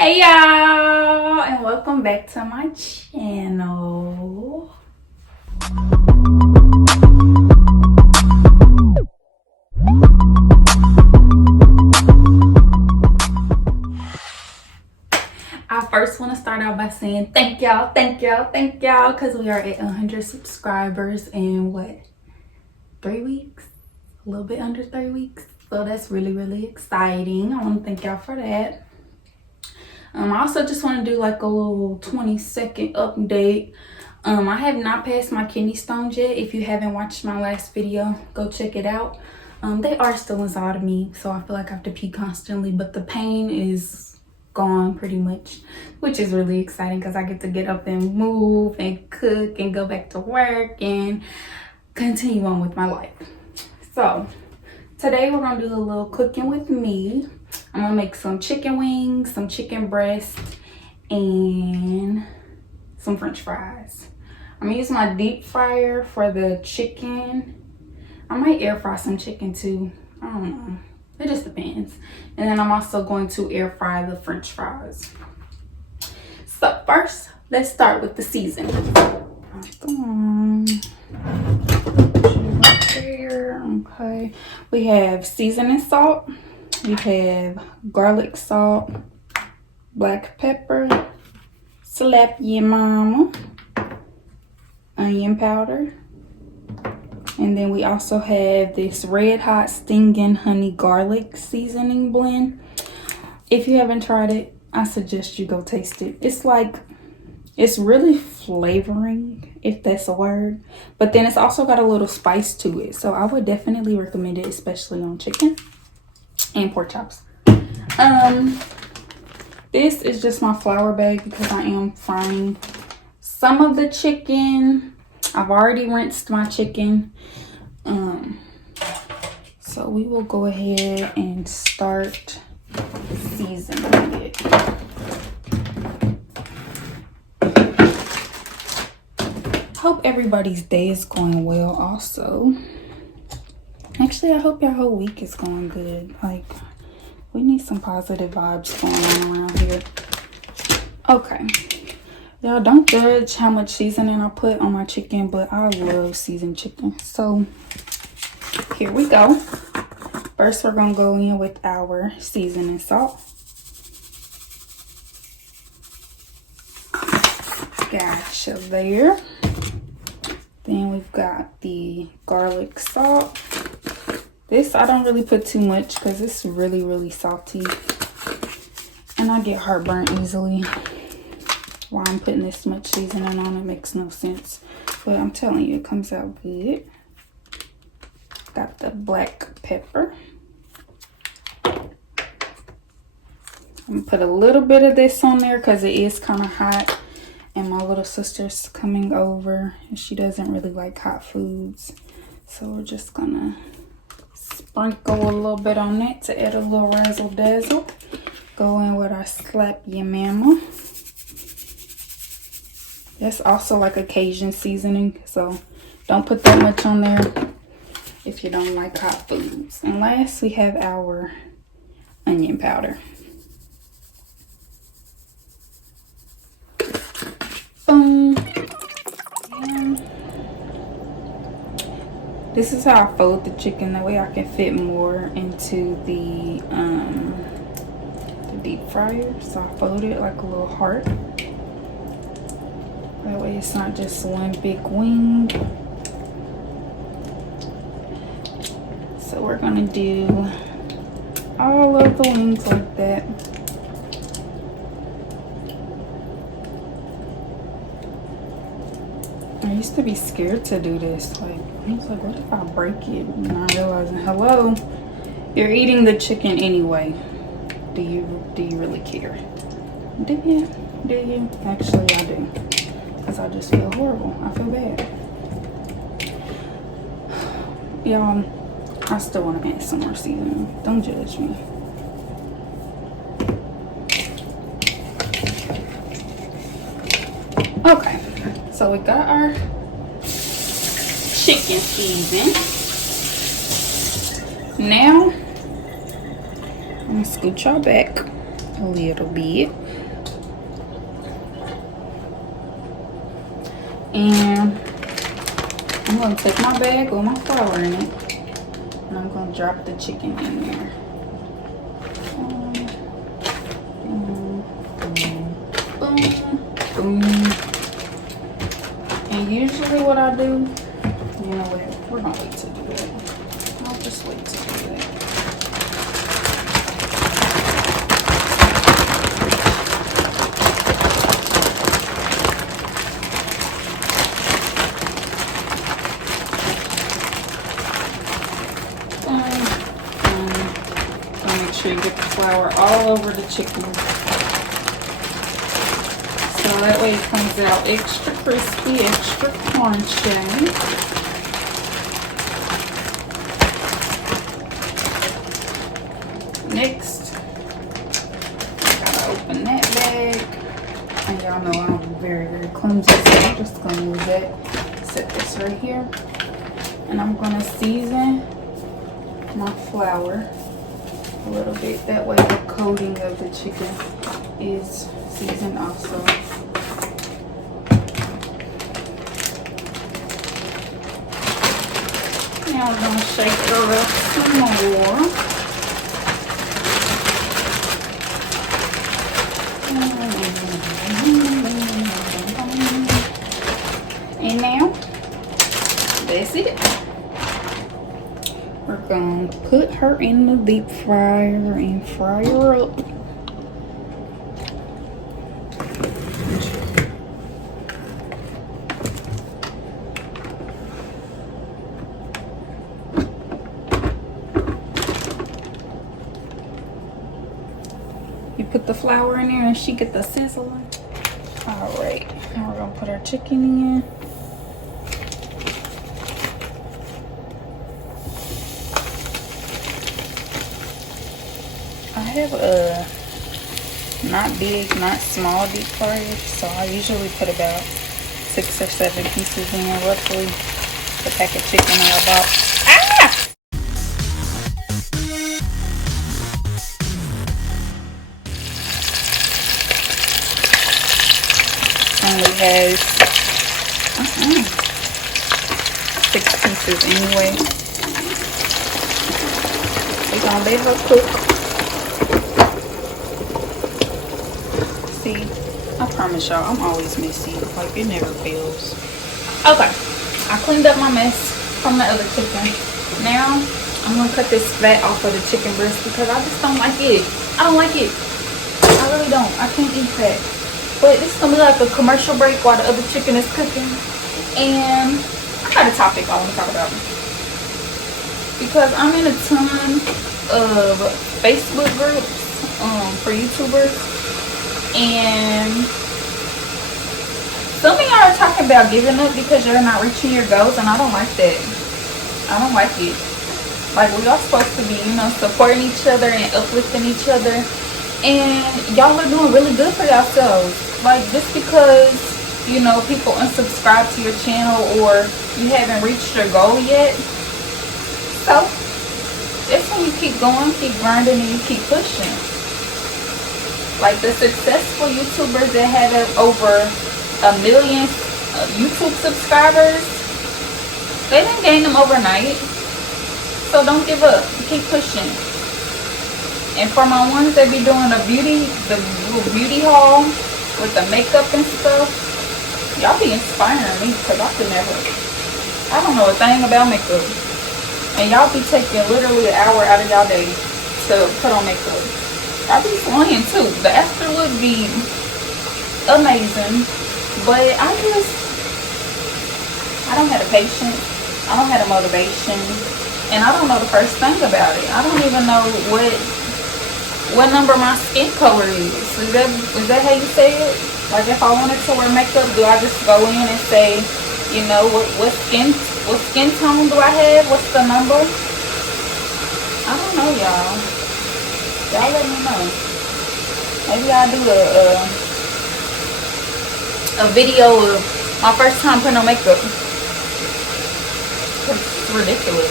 Hey y'all, and welcome back to my channel. I first want to start out by saying thank y'all, because we are at 100 subscribers in what, 3 weeks? A little bit under 3 weeks. So that's really exciting. I want to thank y'all for that. I also just want to do like a little 20-second update. I have not passed my kidney stones yet. If you haven't watched my last video, go check it out. They are still inside of me, so I feel like I have to pee constantly, but the pain is gone pretty much, which is really exciting because I get to get up and move and cook and go back to work and continue on with my life. So today we're gonna do a little cooking with me. I'm gonna make some chicken wings, some chicken breast, and some french fries. I'm gonna use my deep fryer for the chicken. I might air fry some chicken too. I don't know. It just depends. And then I'm also going to air fry the french fries. So first, let's start with the seasoning. Okay. We have seasoning salt. We have garlic salt, black pepper, slap your mama, onion powder, and then we also have this red hot stinging honey garlic seasoning blend. If you haven't tried it, I suggest you go taste it. It's really flavoring, if that's a word, but then it's also got a little spice to it, so I would definitely recommend it, especially on chicken and pork chops. This is just my flour bag because I am frying some of the chicken. I've already rinsed my chicken. So we will go ahead and start seasoning it. Hope everybody's day is going well also. Actually, I hope your whole week is going good. Like, we need some positive vibes going on around here. Okay. Y'all, don't judge how much seasoning I put on my chicken, but I love seasoned chicken. So, here we go. First, we're going to go in with our seasoning salt. Gotcha there. Then we've got the garlic salt. This, I don't really put too much because it's really salty. And I get heartburn easily. Why I'm putting this much seasoning on it makes no sense. But I'm telling you, it comes out good. Got the black pepper. I'm going to put a little bit of this on there because it is kind of hot. And my little sister's coming over and she doesn't really like hot foods. So we're just going to sprinkle a little bit on that to add a little razzle dazzle. Go in with our slap your mama. That's also like a Cajun seasoning, so don't put that much on there if you don't like hot foods. And last, we have our onion powder. Boom. And this is how I fold the chicken. That way I can fit more into the deep fryer. So I fold it like a little heart. That way it's not just one big wing. So we're gonna do all of the wings like that. I used to be scared to do this. Like, I was like, what if I break it? And I realized, hello, you're eating the chicken anyway. Do you really care? Do you? Actually, I do. Because I just feel horrible. I feel bad. Y'all, I still want to add some more seasoning. Don't judge me. Okay, so we got our chicken seasoned. Now, I'm going to scoot y'all back. a little bit. And I'm going to take my bag with my flour in it, and I'm going to drop the chicken in there. Boom, boom. And usually what I do, you know what, we're going to wait to do that. I'll just wait to do that. Make sure you get the flour all over the chicken, so that way it comes out extra crispy, extra crunchy. Next, I gotta open that bag, and y'all know I'm very clumsy, so I'm just gonna use that. Set this right here, and I'm gonna season my flour a little bit, that way the coating of the chicken is seasoned also. Now I'm gonna shake her up some more. And now that's it. We're going to put her in the deep fryer and fry her up. You put the flour in there and she get the sizzling. Alright, now we're going to put our chicken in. I have a not big, not small deep fryer, so I usually put about 6 or 7 pieces in, roughly the pack of chicken I bought. Ah! Only has 6 pieces anyway. We're gonna let her cook. I promise y'all, I'm always messy. Like, it never fails. Okay, I cleaned up my mess from the other chicken. Now, I'm gonna cut this fat off of the chicken breast because I just don't like it. I don't like it. I really don't. I can't eat that. But this is gonna be like a commercial break while the other chicken is cooking. And I got a topic I want to talk about. Because I'm in a ton of Facebook groups for YouTubers. And some of y'all are talking about giving up because you're not reaching your goals, and I don't like that. I don't like it. Like, we all supposed to be, you know, supporting each other and uplifting each other, and y'all are doing really good for yourselves. Like, just because, you know, people unsubscribe to your channel or you haven't reached your goal yet, so that's when you keep going, keep grinding, and you keep pushing. Like, the successful YouTubers that have over 1 million YouTube subscribers, they didn't gain them overnight. So don't give up. Keep pushing. And for my ones that be doing the little beauty haul with the makeup and stuff, y'all be inspiring me because I could never. I don't know a thing about makeup. And y'all be taking literally an hour out of y'all day to put on makeup. I be flying too. The after look be amazing, but I don't have the patience. I don't have the motivation, and I don't know the first thing about it. I don't even know what number my skin color is. Is that how you say it? Like, if I wanted to wear makeup, do I just go in and say, you know, what skin tone do I have? What's the number? I don't know, y'all. Y'all let me know. Maybe I'll do a video of my first time putting on makeup. It's ridiculous.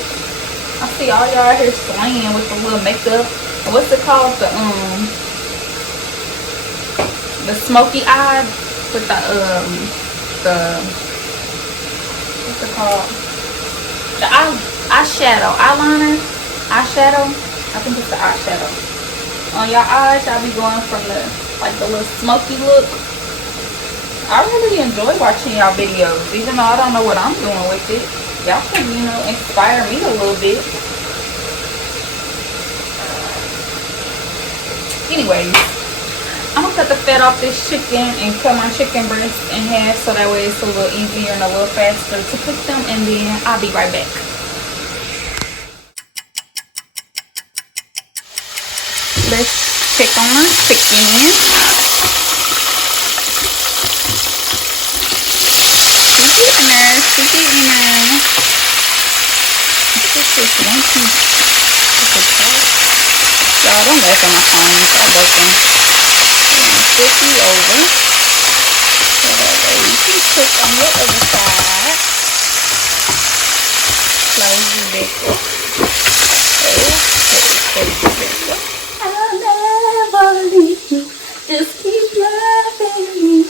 I see all y'all out here slaying with the little makeup. What's it called? the smoky eye with the what's it called? The eyeshadow, eyeshadow. I think it's the eyeshadow. On your eyes, y'all be going from the little smoky look. I really enjoy watching y'all videos, even though I don't know what I'm doing with it. Y'all can, inspire me a little bit. Anyways, I'm gonna cut the fat off this chicken and cut my chicken breast in half so that way it's a little easier and a little faster to cook them, and then I'll be right back. Let's check on my chicken. She's getting there. This is one piece. Y'all, don't laugh at my phone. It's all broken. Flip you over. So that way you can cook on the other side. Close the back up. I'll never leave you. Just keep loving me.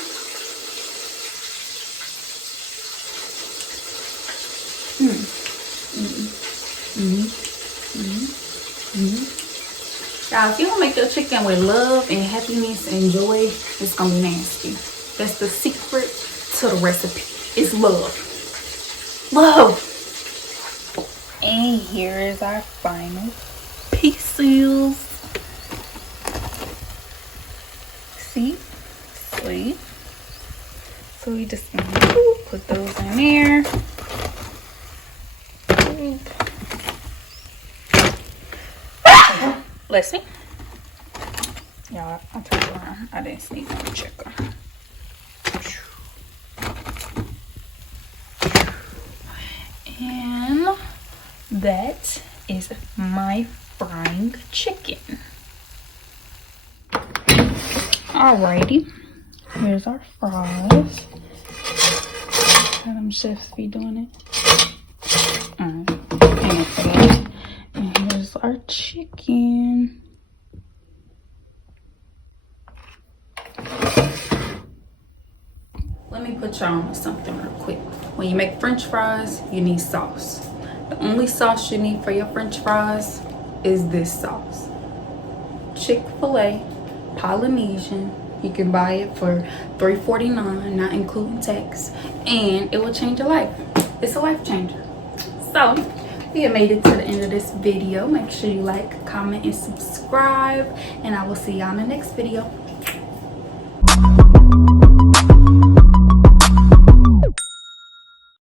Y'all, if you don't make your chicken with love and happiness and joy, it's gonna be nasty. That's the secret to the recipe. It's love. Love. And here is our final pieces. See? Sweet. So we just gonna put those in there. Bless me. Y'all, I turned around. I didn't sneeze on the chicken. And that is my frying chicken. Alrighty. Here's our fries. How them chefs be doing it. And here's our chicken. Let me put y'all on something real quick. When you make french fries, you need sauce. The only sauce you need for your french fries is this sauce. Chick-fil-A Polynesian. You can buy it for $3.49, not including tax, and it will change your life. It's a life changer. So we have made it to the end of this video. Make sure you like, comment, and subscribe, and I will see y'all in the next video.